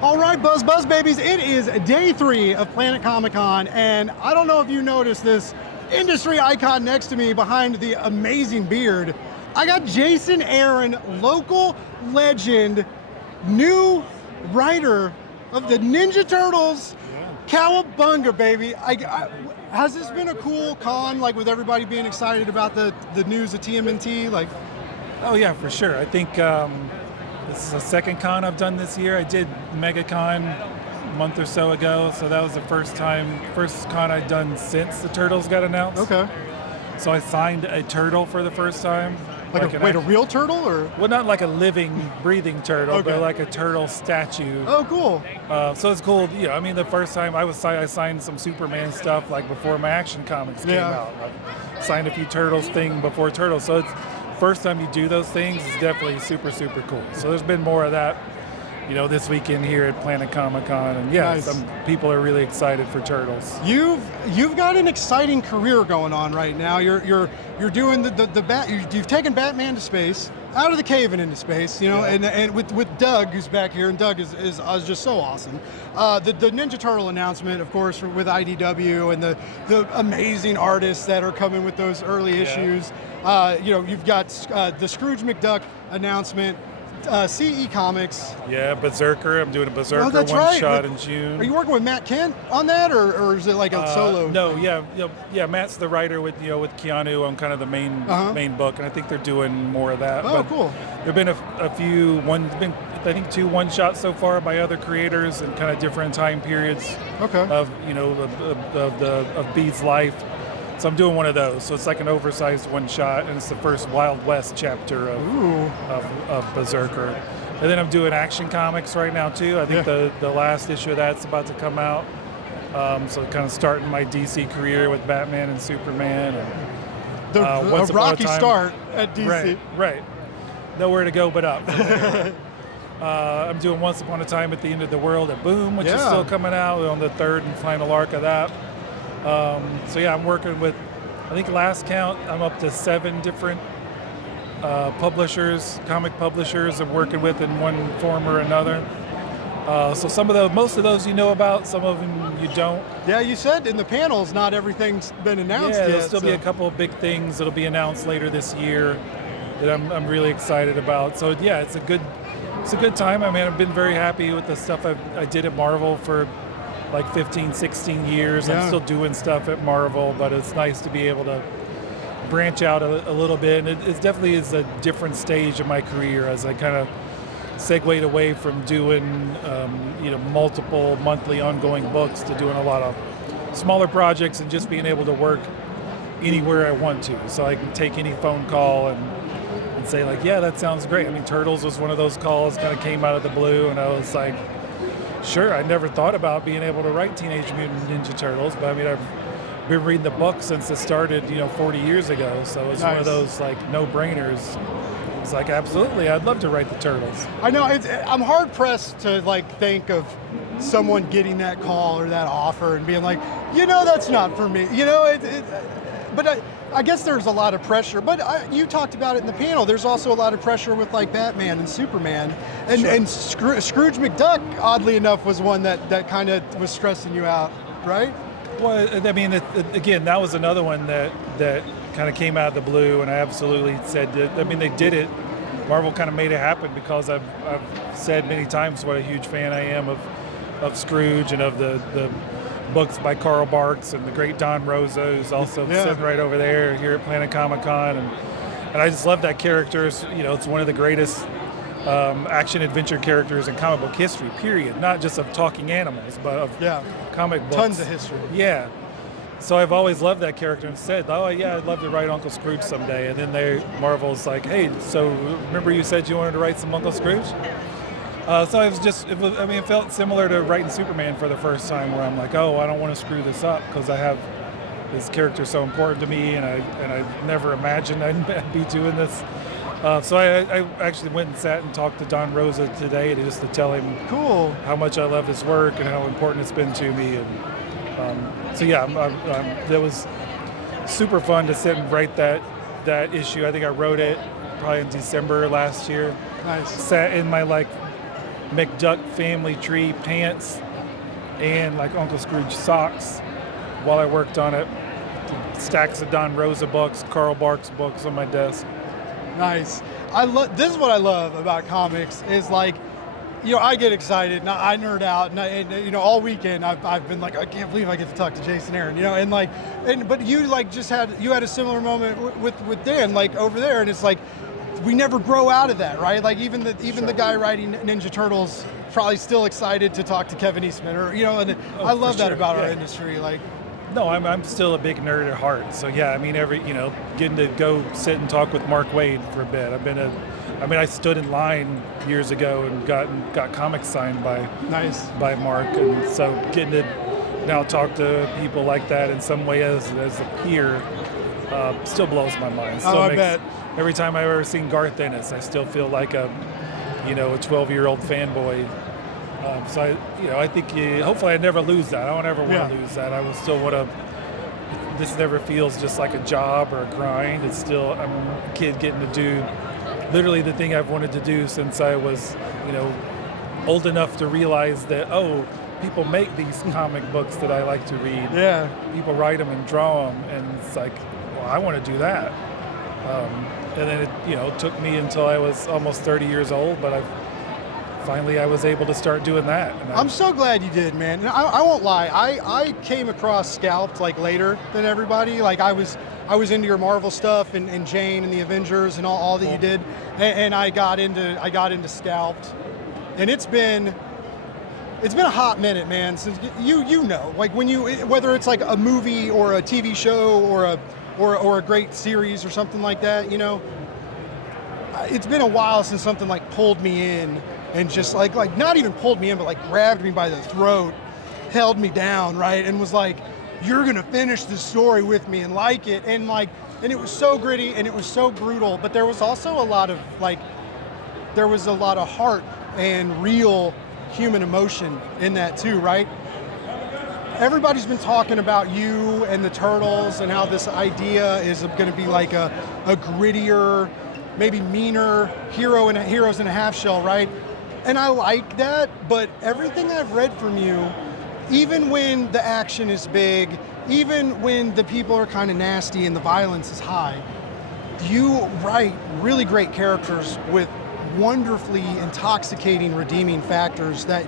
All right, Buzz babies, it is day 3 of Planet Comicon, and I don't know if you noticed this industry icon next to me behind the amazing beard. I got Jason Aaron, local legend, new writer of the Ninja Turtles. Cowabunga, baby. Has this been a cool con, like with everybody being excited about the news of TMNT? Like, oh yeah, for sure. I think this is the second con I've done this year. I did MegaCon a month or so ago, so that was the first con I'd done since the Turtles got announced. okay. So I signed a turtle for the first time. Like a real turtle, or? Well, not like a living, breathing turtle, Okay. but like a turtle statue. Oh, cool. So it's cool. Yeah, I mean, the first time I signed some Superman stuff like before my Action Comics came out. I signed a few Turtles thing before Turtles. So it's first time you do those things is definitely super, super cool. So there's been more of that, this weekend here at Planet Comicon, and yeah, Nice. some people are really excited for Turtles. You've got an exciting career going on right now. You're doing you've taken Batman to space, out of the cave and into space, and with Doug, who's back here, and Doug is just so awesome. The Ninja Turtle announcement, of course, with IDW and the amazing artists that are coming with those early issues. You've got the Scrooge McDuck announcement. CE Comics. Yeah, Berserker. I'm doing a Berserker that's one right. shot in June. Are you working with Matt Kent on that, or is it like a solo? No, yeah. Matt's the writer with Keanu on kind of the main book, and I think they're doing more of that. Oh, but cool. There've been I think 2 one-shots so far by other creators in kind of different time periods. Okay. of Bede's life. So I'm doing one of those. So it's like an oversized one-shot, and it's the first Wild West chapter of Berserker. And then I'm doing Action Comics right now too. I think the last issue of that's about to come out. So kind of starting my DC career with Batman and Superman. And, A rocky start at DC. Right. Nowhere to go but up. I'm doing Once Upon a Time at the End of the World at Boom, which is still coming out on the 3rd and final arc of that. So yeah, I'm working with, I think last count, I'm up to 7 different comic publishers I'm working with in one form or another. So most of those you know about, some of them you don't. Yeah, you said in the panels not everything's been announced yet. There'll still be a couple of big things that'll be announced later this year that I'm really excited about. So yeah, it's a good time. I mean, I've been very happy with the stuff I did at Marvel for like 15, 16 years. I'm still doing stuff at Marvel, but it's nice to be able to branch out a little bit. And it definitely is a different stage of my career as I kind of segued away from doing, multiple monthly ongoing books to doing a lot of smaller projects and just being able to work anywhere I want to. So I can take any phone call and say like, yeah, that sounds great. I mean, Turtles was one of those calls, kind of came out of the blue, and I was like, sure, I never thought about being able to write Teenage Mutant Ninja Turtles, but I mean, I've been reading the book since it started, 40 years ago, so it's one of those, like, no-brainers. It's like, absolutely, I'd love to write the Turtles. I know, I'm hard-pressed to, think of someone getting that call or that offer and being like, that's not for me. But I guess there's a lot of pressure, but you talked about it in the panel. There's also a lot of pressure with Batman and Superman, and Scrooge McDuck, oddly enough, was one that kind of was stressing you out, right? Well, I mean, again, that was another one that kind of came out of the blue, and I absolutely said that. I mean, they did it. Marvel kind of made it happen because I've said many times what a huge fan I am of Scrooge and of the books by Carl Barks and the great Don Rosa, who's also sitting right over there here at Planet Comicon, and I just love that character. It's one of the greatest action adventure characters in comic book history. Period. Not just of talking animals, but of comic books. Tons of history. Yeah. So I've always loved that character and said, oh yeah, I'd love to write Uncle Scrooge someday. And then Marvel's like, hey, so remember you said you wanted to write some Uncle Scrooge? So it felt similar to writing Superman for the first time, where I'm like, oh, I don't want to screw this up because I have this character so important to me, and I never imagined I'd be doing this. So I actually went and sat and talked to Don Rosa today just to tell him how much I love his work and how important it's been to me. And it was super fun to sit and write that issue. I think I wrote it probably in December last year. Nice. Sat in my McDuck family tree pants and like Uncle Scrooge socks while I worked on it. Stacks of Don Rosa books, Karl Barks books on my desk. Nice. This is what I love about comics is like, I get excited and I nerd out and all weekend I've been like, I can't believe I get to talk to Jason Aaron, but you like you had a similar moment with Dan like over there, and it's like we never grow out of that, right? Like even the guy writing Ninja Turtles probably still excited to talk to Kevin Eastman, or and I love that about our industry, like. No, I'm still a big nerd at heart. So yeah, I mean getting to go sit and talk with Mark Waid for a bit. I stood in line years ago and got comics signed by Mark, and so getting to now talk to people like that in some way as a peer still blows my mind. Still I bet. Every time I've ever seen Garth Ennis, I still feel like a 12-year-old fanboy. So I think hopefully I never lose that. I don't ever want to lose that. I will still want to. This never feels just like a job or a grind. It's still I'm a kid getting to do literally the thing I've wanted to do since I was old enough to realize that people make these comic books that I like to read. Yeah. People write them and draw them, and it's like, well, I want to do that. And then it took me until I was almost 30 years old, but finally I was able to start doing that. And I'm so glad you did, man. And I won't lie, I came across Scalped like later than everybody. Like I was into your Marvel stuff and Jane and the Avengers and all that you did, and I got into Scalped, and it's been a hot minute, man. Since like whether it's like a movie or a TV show or a great series or something like that, it's been a while since something like pulled me in. And just like not even pulled me in, but like grabbed me by the throat, held me down, right? And was like, you're gonna finish this story with me and like it. And it was so gritty and it was so brutal, but there was also a lot of heart and real human emotion in that too, right? Everybody's been talking about you and the Turtles and how this idea is gonna be like a grittier, maybe meaner heroes in a half shell, right? And I like that, but everything I've read from you, even when the action is big, even when the people are kind of nasty and the violence is high, you write really great characters with wonderfully intoxicating, redeeming factors that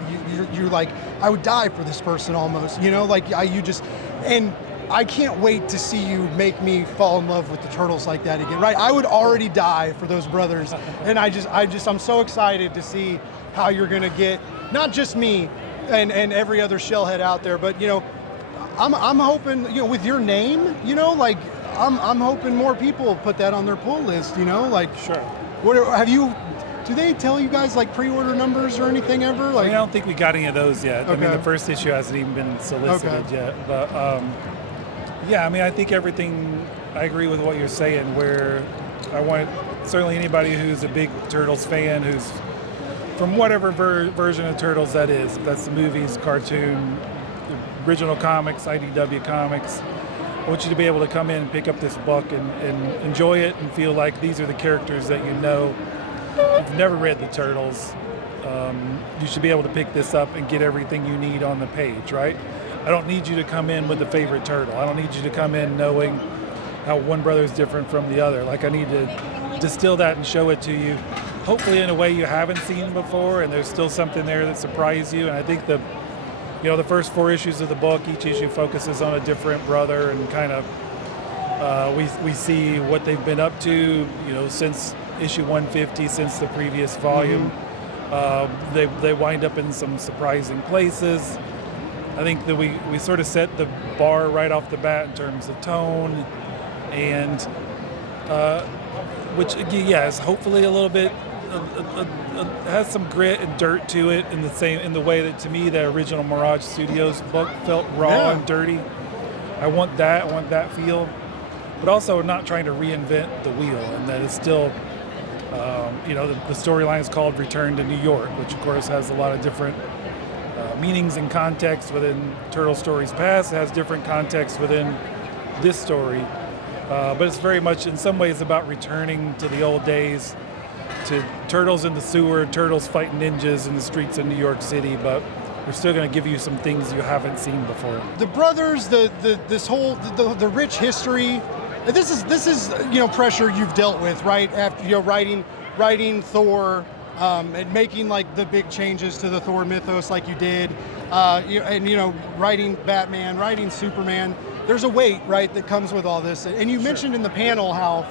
you're like, I would die for this person almost, and I can't wait to see you make me fall in love with the Turtles like that again, right? I would already die for those brothers, and I'm so excited to see how you're gonna get not just me and every other shellhead out there, but I'm hoping with your name, I'm hoping more people put that on their pull list, Sure. What have you? Do they tell you guys like pre-order numbers or anything ever? I don't think we got any of those yet. Okay. I mean, the first issue hasn't even been solicited yet, but I think everything. I agree with what you're saying. Where I want certainly anybody who's a big Turtles fan, who's from whatever version of Turtles that is, if that's the movies, cartoon, original comics, IDW comics, I want you to be able to come in and pick up this book and enjoy it and feel like these are the characters that you know. If you've never read the Turtles, you should be able to pick this up and get everything you need on the page, right? I don't need you to come in with a favorite turtle. I don't need you to come in knowing how one brother is different from the other. Like I need to distill that and show it to you, hopefully in a way you haven't seen before, and there's still something there that surprises you. And I think the first 4 issues of the book, each issue focuses on a different brother, and kind of we see what they've been up to, since issue 150, since the previous volume. Mm-hmm. They wind up in some surprising places. I think that we sort of set the bar right off the bat in terms of tone, and which is hopefully a little bit has some grit and dirt to it in the way that to me the original Mirage Studios book felt raw and dirty. I want that feel, but also not trying to reinvent the wheel, and that it's still the storyline is called Return to New York, which of course has a lot of different meanings and context within Turtle Stories past. It has different context within this story, but it's very much in some ways about returning to the old days, to turtles in the sewer, turtles fighting ninjas in the streets of New York City, but we're still going to give you some things you haven't seen before. The brothers, this whole the rich history. This is pressure you've dealt with, right? After writing Thor, and making like the big changes to the Thor mythos like you did, writing Batman, writing Superman. There's a weight, right, that comes with all this. And you mentioned in the panel how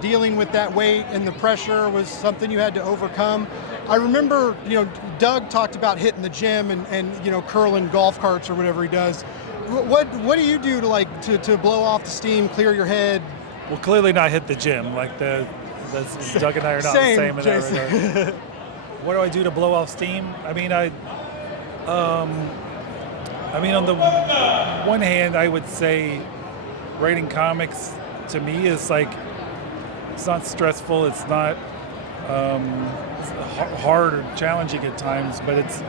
dealing with that weight and the pressure was something you had to overcome. I remember, Doug talked about hitting the gym and curling golf carts or whatever he does. What do you do to blow off the steam, clear your head? Well, clearly not hit the gym. Like Doug and I are not the same in that regard. What do I do to blow off steam? I mean, on the one hand, I would say writing comics to me is like, it's not stressful, it's not it's hard or challenging at times, but it's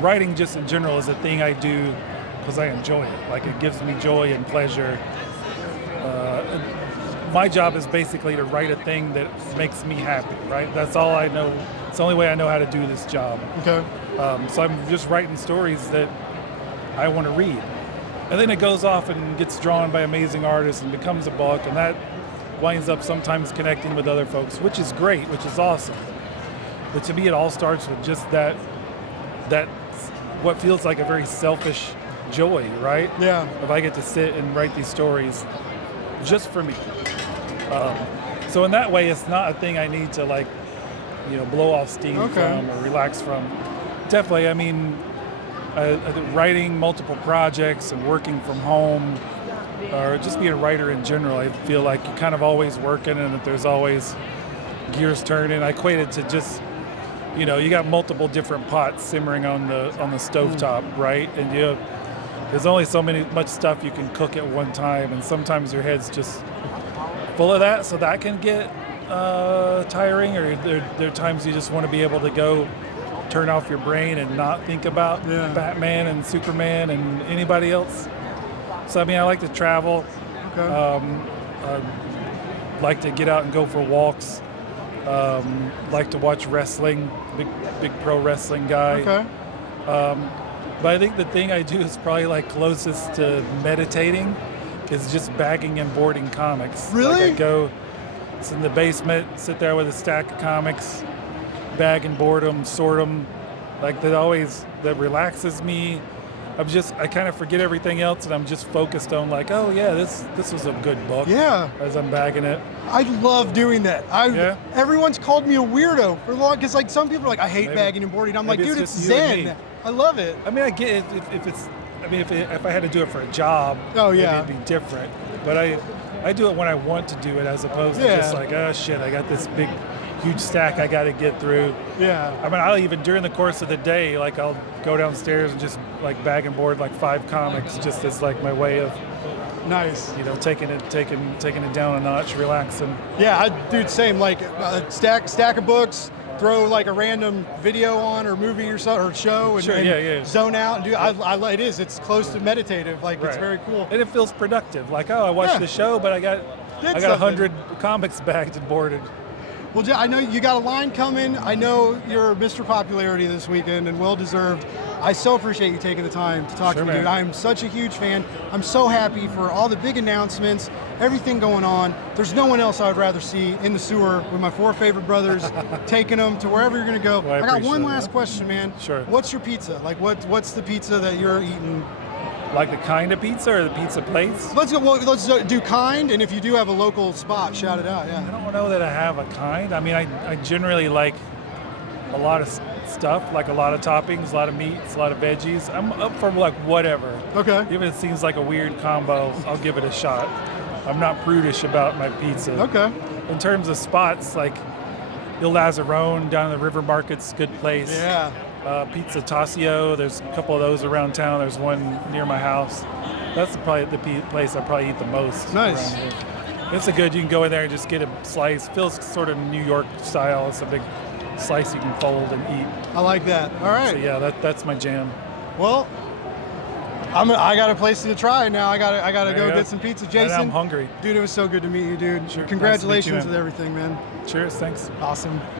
writing just in general is a thing I do because I enjoy it. Like, it gives me joy and pleasure. My job is basically to write a thing that makes me happy, right? That's all I know. It's the only way I know how to do this job. Okay. So I'm just writing stories that I want to read. And then it goes off and gets drawn by amazing artists and becomes a book, and that winds up sometimes connecting with other folks, which is great, which is awesome. But to me, it all starts with just that what feels like a very selfish joy, right? Yeah. If I get to sit and write these stories just for me. So in that way, it's not a thing I need to blow off steam from or relax from. Definitely, I mean, writing multiple projects and working from home, or just being a writer in general, I feel like you're kind of always working and that there's always gears turning. I equate it to just, you got multiple different pots simmering on the stovetop, right? And there's only much stuff you can cook at one time, and sometimes your head's just full of that, so that can get tiring, or there are times you just want to be able to go turn off your brain and not think about Batman and Superman and anybody else. So I mean, I like to travel. Okay. I like to get out and go for walks. Like to watch wrestling, big pro wrestling guy. Okay. But I think the thing I do is probably closest to meditating is just bagging and boarding comics. Really? I go, it's in the basement, sit there with a stack of comics, bag and board them, sort them. That relaxes me. I kind of forget everything else, and I'm just focused on oh yeah, this was a good book. Yeah. As I'm bagging it. I love doing that. Everyone's called me a weirdo for long, because some people are like, I hate bagging and boarding. I'm like, dude, it's zen. I love it. I mean, I get it if I had to do it for a job, maybe it'd be different. But I do it when I want to do it, as opposed to just oh shit, I got this big, huge stack I got to get through. Yeah. I mean, I'll even during the course of the day, I'll go downstairs and just bag and board 5 comics, just as my way of nice. Taking it down a notch, relaxing. Yeah, dude, same. A stack of books. Throw a random video on or movie or show and zone out and do. It's close to meditative. It's very cool. And it feels productive. I watched the show, but I got 100 comics bagged and boarded. Well, I know you got a line coming. I know you're Mr. Popularity this weekend, and well deserved. I so appreciate you taking the time to talk to me, dude. I am such a huge fan. I'm so happy for all the big announcements, everything going on. There's no one else I would rather see in the sewer with my 4 favorite brothers, taking them to wherever you're going to go. Well, I got one last question, man. Sure. What's your pizza? What's the pizza that you're eating? The kind of pizza or the pizza plates? Let's go. Well, let's do kind, and if you do have a local spot, shout it out. Yeah. I don't know that I have a kind. I mean, I generally like a lot of stuff, a lot of toppings, a lot of meats, a lot of veggies. I'm up for whatever. Okay. Even if it seems like a weird combo, I'll give it a shot. I'm not prudish about my pizza. Okay. In terms of spots, Il Lazzarone down in the River Market's a good place. Yeah. Pizza Tassio, there's a couple of those around town. There's one near my house. That's probably the place I probably eat the most. Nice. Around here. It's you can go in there and just get a slice. Feels sort of New York style. It's a big slice you can fold and eat. I like that. All right. So yeah, that's my jam. Well, I got a place to try now. I gotta There go you go. get some pizza. And Jason, I'm hungry. Dude, it was so good to meet you, dude. Sure. Nice to meet you, Congratulations man. with everything, man. Cheers. Thanks. Awesome.